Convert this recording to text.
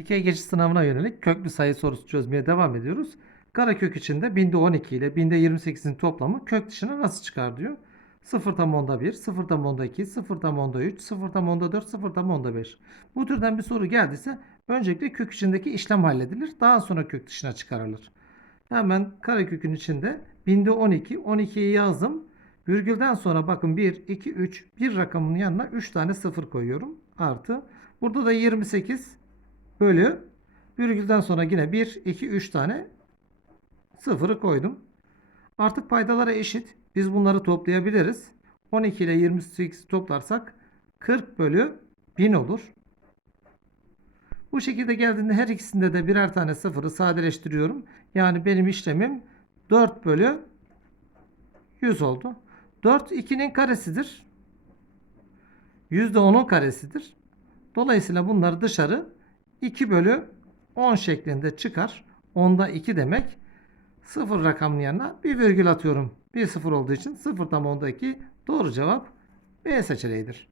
Dikey geçiş sınavına yönelik köklü sayı sorusu çözmeye devam ediyoruz. Karekök içinde binde 12 ile binde 28'in toplamı kök dışına nasıl çıkar diyor. 0 tam onda 1, 0 tam onda 2, 0 tam onda 3, 0 tam onda 4, 0 tam onda 5. Bu türden bir soru geldiyse öncelikle kök içindeki işlem halledilir. Daha sonra kök dışına çıkarılır. Hemen karekökün içinde binde 12, 12'yi yazdım. Virgülden sonra bakın 1, 2, 3, bir rakamın yanına 3 tane 0 koyuyorum. Artı. Burada da 28 bölü. Virgülden sonra yine 1, 2, 3 tane 0'ı koydum. Artık paydalara eşit. Biz bunları toplayabiliriz. 12 ile 28 toplarsak 40 bölü 1000 olur. Bu şekilde geldiğinde her ikisinde de birer tane sıfırı sadeleştiriyorum. Yani benim işlemim 4 bölü 100 oldu. 4 2'nin karesidir. 100 de 10'un karesidir. Dolayısıyla bunları dışarı 2 bölü 10 şeklinde çıkar. Onda 2 demek. 0 rakamın yanına bir virgül atıyorum. Bir sıfır olduğu için 0 tam onda 2 doğru cevap B seçeneğidir.